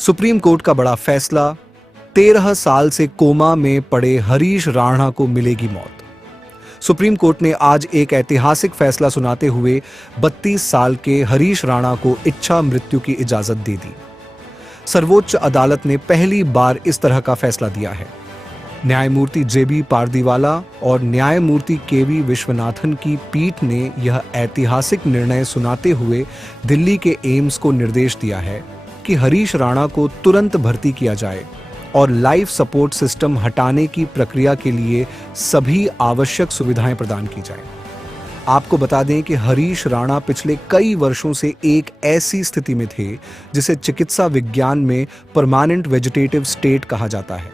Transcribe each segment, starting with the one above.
Supreme court का बड़ा फैसला, 13 साल से कोमा में पड़े हरीश राणा को मिलेगी मौत। सुप्रीम कोर्ट ने आज एक ऐतिहासिक फैसला सुनाते हुए 32 साल के हरीश राणा को इच्छा मृत्यु की इजाजत दे दी। सर्वोच्च अदालत ने पहली बार इस तरह का फैसला दिया है। न्यायमूर्ति जेबी पारदीवाला और न्यायमूर्ति केवी विश्वनाथन की पीठ ने यह ऐतिहासिक निर्णय सुनाते हुए दिल्ली के एम्स को निर्देश दिया है कि हरीश राणा को तुरंत भर्ती किया जाए और लाइफ सपोर्ट सिस्टम हटाने की प्रक्रिया के लिए सभी आवश्यक सुविधाएं प्रदान की जाएं। आपको बता दें कि हरीश राणा पिछले कई वर्षों से एक ऐसी स्थिति में थे जिसे चिकित्सा विज्ञान में परमानेंट वेजिटेटिव स्टेट कहा जाता है।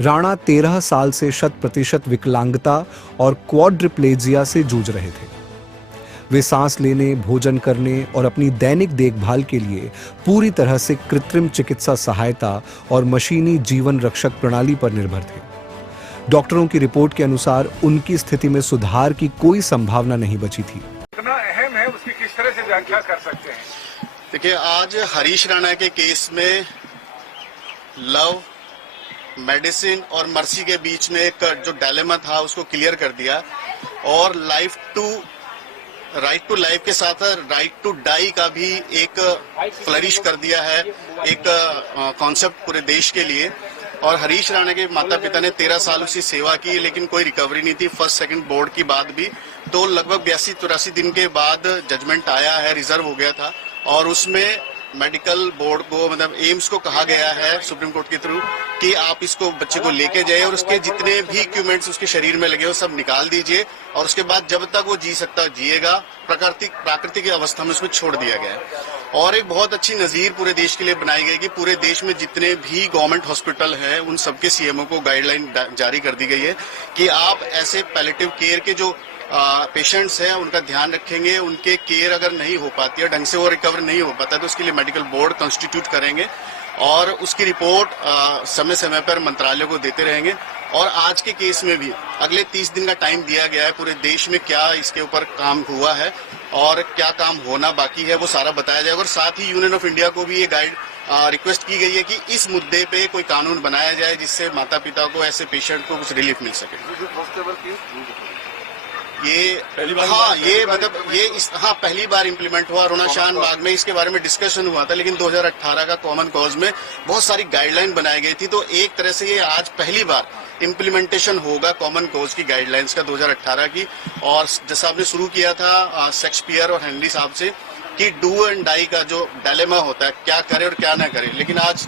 राणा 13 साल से 100% विकलांगता और क्वाड्रिप्लेजिया से जूझ रहे थे। वे सांस लेने, भोजन करने और अपनी दैनिक देखभाल के लिए पूरी तरह से कृत्रिम चिकित्सा सहायता और मशीनी जीवन रक्षक प्रणाली पर निर्भर थे। डॉक्टरों की रिपोर्ट के अनुसार उनकी स्थिति में सुधार की कोई संभावना नहीं बची थी। इतना अहम है, उसकी किस तरह से व्याख्या कर सकते हैं? देखिए, आज हरीश राणा के केस में लव, मेडिसिन और मर्सी के बीच में एक जो डायलेमा था उसको क्लियर कर दिया और राइट टू लाइफ के साथ राइट टू डाई का भी एक फ्लरिश कर दिया है, एक कॉन्सेप्ट पूरे देश के लिए। और हरीश राणा के माता पिता ने 13 साल उसकी सेवा की, लेकिन कोई रिकवरी नहीं थी फर्स्ट सेकंड बोर्ड की बाद भी। तो लगभग 82-83 दिन के बाद जजमेंट आया है, रिजर्व हो गया था और उसमें मेडिकल बोर्ड को, मतलब एम्स को कहा गया है सुप्रीम कोर्ट के थ्रू कि आप इसको बच्चे को लेके जाइए और उसके जितने भी इक्विपमेंट्स उसके शरीर में लगे वो सब निकाल दीजिए और उसके बाद जब तक वो जी सकता जिएगा, प्राकृतिक अवस्था में उसको छोड़ दिया गया है। और एक बहुत अच्छी नजीर पूरे देश के लिए बनाई गई कि पूरे देश में जितने भी गवर्नमेंट हॉस्पिटल हैं उन सबके सीएमओ को गाइडलाइन जारी कर दी गई है कि आप ऐसे पैलेटिव केयर के जो पेशेंट्स हैं उनका ध्यान रखेंगे। उनके केयर अगर नहीं हो पाती है, ढंग से वो रिकवर नहीं हो पाता है, तो उसके लिए मेडिकल बोर्ड कॉन्स्टिट्यूट करेंगे और उसकी रिपोर्ट समय समय पर मंत्रालय को देते रहेंगे। और आज के केस में भी अगले 30 दिन का टाइम दिया गया है। पूरे देश में क्या इसके ऊपर काम हुआ है और क्या काम होना बाकी है वो सारा बताया जाएगा। और साथ ही यूनियन ऑफ इंडिया को भी ये रिक्वेस्ट की गई है कि इस मुद्दे पे कोई कानून बनाया जाए जिससे माता पिता को, ऐसे पेशेंट को कुछ रिलीफ मिल सके। पहली बार इम्प्लीमेंट हुआ अरुणा शान बाग में। इसके बारे में डिस्कशन हुआ था, लेकिन 2018 का कॉमन कॉज में बहुत सारी गाइडलाइन बनाई गई थी। तो एक तरह से ये आज पहली बार इम्प्लीमेंटेशन होगा कॉमन कॉज की गाइडलाइंस का 2018 की। और जैसा आपने शुरू किया था शेक्सपियर और हेनरी साहब से कि डू एंड डाई का जो डायलेमा होता है, क्या करे और क्या ना करे, लेकिन आज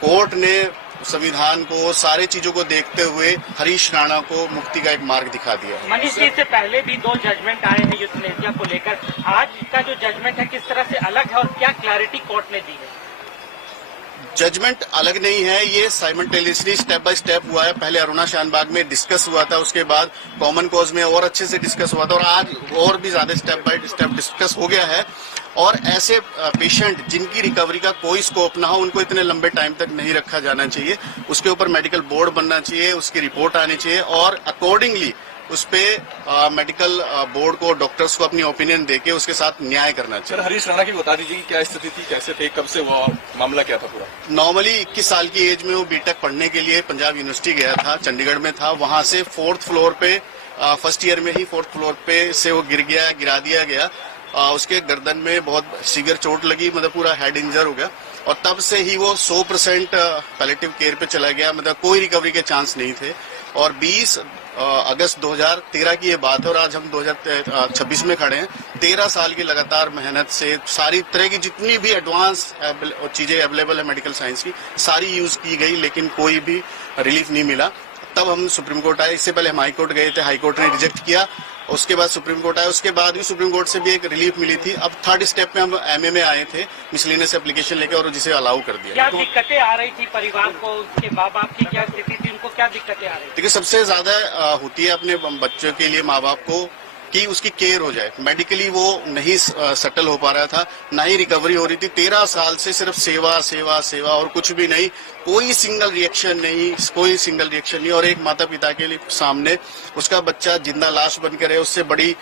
कोर्ट ने संविधान को, सारे चीजों को देखते हुए हरीश राणा को मुक्ति का एक मार्ग दिखा दिया। मनीष जी, से पहले भी 2 जजमेंट आए हैं यूथनेसिया को लेकर। आज का जो जजमेंट है किस तरह से अलग है और क्या क्लैरिटी कोर्ट ने दी है? जजमेंट अलग नहीं है, ये साइमल्टेनियसली स्टेप बाय स्टेप हुआ है। पहले अरुणा शानबाग में डिस्कस हुआ था, उसके बाद कॉमन कॉज में और अच्छे से डिस्कस हुआ था और आज और भी ज्यादा स्टेप बाय स्टेप डिस्कस हो गया है। और ऐसे पेशेंट जिनकी रिकवरी का कोई स्कोप ना हो, उनको इतने लंबे टाइम तक नहीं रखा जाना चाहिए। उसके ऊपर मेडिकल बोर्ड बनना चाहिए, उसकी रिपोर्ट आनी चाहिए और अकॉर्डिंगली उस पे मेडिकल बोर्ड को, डॉक्टर्स को अपनी ओपिनियन देके उसके साथ न्याय करना चाहिए। सर, हरीश राणा की बता दीजिए कि क्या स्थिति थी, कैसे थे, कब से वो मामला क्या था पूरा? नॉर्मली 21 साल की एज में वो बीटेक पढ़ने के लिए पंजाब यूनिवर्सिटी गया था, चंडीगढ़ में था। वहां से 4th फ्लोर पे, फर्स्ट ईयर में ही 4th फ्लोर पे से वो गिरा दिया गया। उसके गर्दन में बहुत सीवियर चोट लगी, मतलब पूरा हेड इंजर हो गया और तब से ही वो 100% पैलेटिव केयर पे चला गया, मतलब कोई रिकवरी के चांस नहीं थे। और 20 अगस्त 2013 की ये बात है और आज हम 2026 में खड़े हैं। 13 साल की लगातार मेहनत से सारी तरह की जितनी भी एडवांस चीजें अवेलेबल है मेडिकल साइंस की, सारी यूज की गई, लेकिन कोई भी रिलीफ नहीं मिला। तब हम सुप्रीम कोर्ट आए। इससे पहले हम हाई कोर्ट गए थे, हाई कोर्ट ने रिजेक्ट किया। उसके बाद सुप्रीम कोर्ट आया, उसके बाद भी सुप्रीम कोर्ट से भी एक रिलीफ मिली थी। अब 3rd स्टेप में हम एमए में आए थे मिसलेनियस एप्लीकेशन लेके और जिसे अलाउ कर दिया। क्या दिक्कतें आ रही थी परिवार को, उसके माँ बाप की क्या स्थिति थी, उनको क्या दिक्कतें आ रही थी? देखिए, सबसे ज्यादा होती है अपने बच्चों के लिए माँ बाप को कि उसकी केयर हो जाए। मेडिकली वो नहीं सेटल हो पा रहा था, ना ही रिकवरी हो रही थी। 13 साल से सिर्फ सेवा सेवा सेवा और कुछ भी नहीं, कोई सिंगल रिएक्शन नहीं। और एक माता पिता के लिए सामने उसका बच्चा जिंदा लाश बन कर है, उससे बड़ी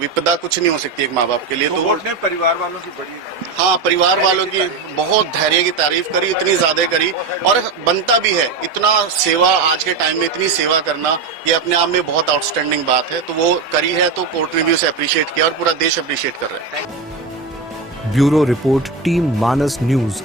विपदा कुछ नहीं हो सकती एक माँ बाप के लिए। तो कोर्ट ने परिवार वालों की बड़ी हाँ, परिवार वालों की बहुत धैर्य की तारीफ करी, इतनी ज्यादा करी, और बनता भी है। इतना सेवा आज के टाइम में, इतनी सेवा करना ये अपने आप में बहुत आउटस्टैंडिंग बात है। तो वो करी है, तो कोर्ट ने भी उसे अप्रिशिएट किया और पूरा देश अप्रिशिएट कर रहा है। ब्यूरो रिपोर्ट, टीम मानस न्यूज।